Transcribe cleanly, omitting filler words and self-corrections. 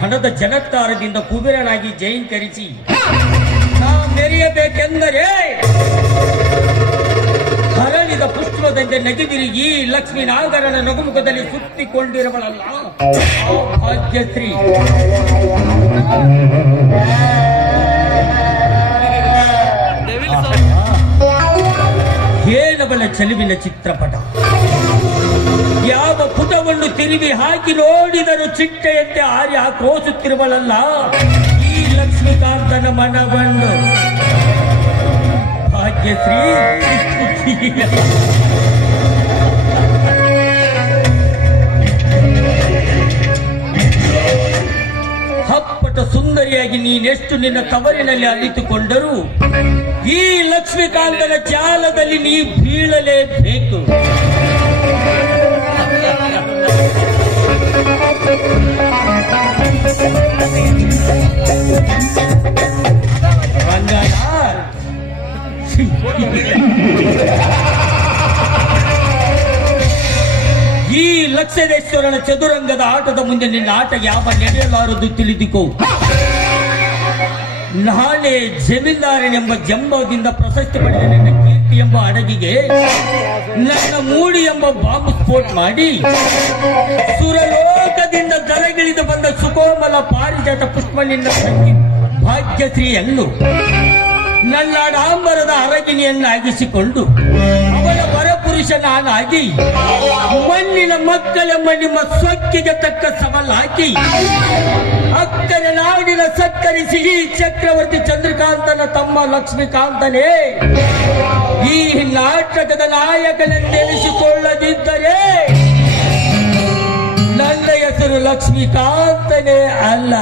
ಹಣದ ಜಗತ್ತಾರದಿಂದ ಕುಬೇರನಾಗಿ ಜೈಂಕರಿಸಿ ನಾ ಮೆರೆಯಬೇಕೆಂದರೆ ಹರಳಿದ ಪುಷ್ಪದಂತೆ ನಗಿದಿರುಗಿ ಲಕ್ಷ್ಮೀ ನಾಗರನ ನಗುಮುಖದಲ್ಲಿ ಸುತ್ತಿಕೊಂಡಿರುವಳಲ್ಲ ಭಾಗ್ಯಶ್ರೀ. ಏನಬಲ ಚೆಲುವಿನ ಚಿತ್ರಪಟ. ಯಾವ ಪುಟವನ್ನು ತಿರುವಿ ಹಾಕಿ ನೋಡಿದರೂ ಚಿಟ್ಟೆಯಂತೆ ಆರಿ ಆಕ್ರೋಶುತ್ತಿರುವಳಲ್ಲ ಈ ಲಕ್ಷ್ಮೀಕಾಂತನ ಮನವನ್ನು. ಭಾಗ್ಯಶ್ರೀ ಹಪ್ಪಟ ಸುಂದರಿಯಾಗಿ ನೀನೆಷ್ಟು ನಿನ್ನ ತವರಿನಲ್ಲಿ ಅಲಿತುಕೊಂಡರೂ ಈ ಲಕ್ಷ್ಮೀಕಾಂತನ ಜಾಲದಲ್ಲಿ ನೀ ಬೀಳಲೇಬೇಕು. ರಂಗಯ್ಯ, ಈ ಲಕ್ಷದೇಶ್ವರನ ಚದುರಂಗದ ಆಟದ ಮುಂದೆ ನಿನ್ನ ಆಟ ಯಾವ ನಡೆಯಲಾರದು ತಿಳಿದುಕೋ. ನಾಳೆ ಜಮೀನ್ದಾರನೆಂಬ ಜಂಬದಿಂದ ಪ್ರಶಸ್ತಿ ಪಡೆದ ನಿನ್ನ ಕೀರ್ತಿ ಎಂಬ ಅಡಗಿಗೆ ನನ್ನ ಮೂಡಿ ಎಂಬ ಬಾಂಬ್ ಸ್ಫೋಟ್ ಮಾಡಿ ಸುರಲೋಕದಿಂದ ದರಗಿಳಿದು ಬಂದ ಸುಕೋಮಲ ಪಾರಿಜಾತ ಪುಷ್ಪನಿಂದ ಭಾಗ್ಯಶ್ರೀಯನ್ನು ನನ್ನ ಡಾಂಬರದ ಅರಗಿಣಿಯನ್ನಾಗಿಸಿಕೊಂಡು ಅವಳ ವರಪುರುಷ ನಾನಾಗಿ ಮಣ್ಣಿನ ಮಕ್ಕಳೆಂಬ ನಿಮ್ಮ ಸೊಕ್ಕಿಗೆ ತಕ್ಕ ಸವಾಲಾಕಿ ಅಕ್ಕನ ನಾಡಿನ ಸಕ್ಕರಿಸಿ ಈ ಚಕ್ರವರ್ತಿ ಚಂದ್ರಕಾಂತನ ತಮ್ಮ ಲಕ್ಷ್ಮೀಕಾಂತನೇ ಈ ನಾಟಕದ ನಾಯಕನೆಂದೆನಿಸಿಕೊಳ್ಳದಿದ್ದರೆ ನನ್ನ ಹೆಸರು ಲಕ್ಷ್ಮೀಕಾಂತನೇ ಅಲ್ಲ.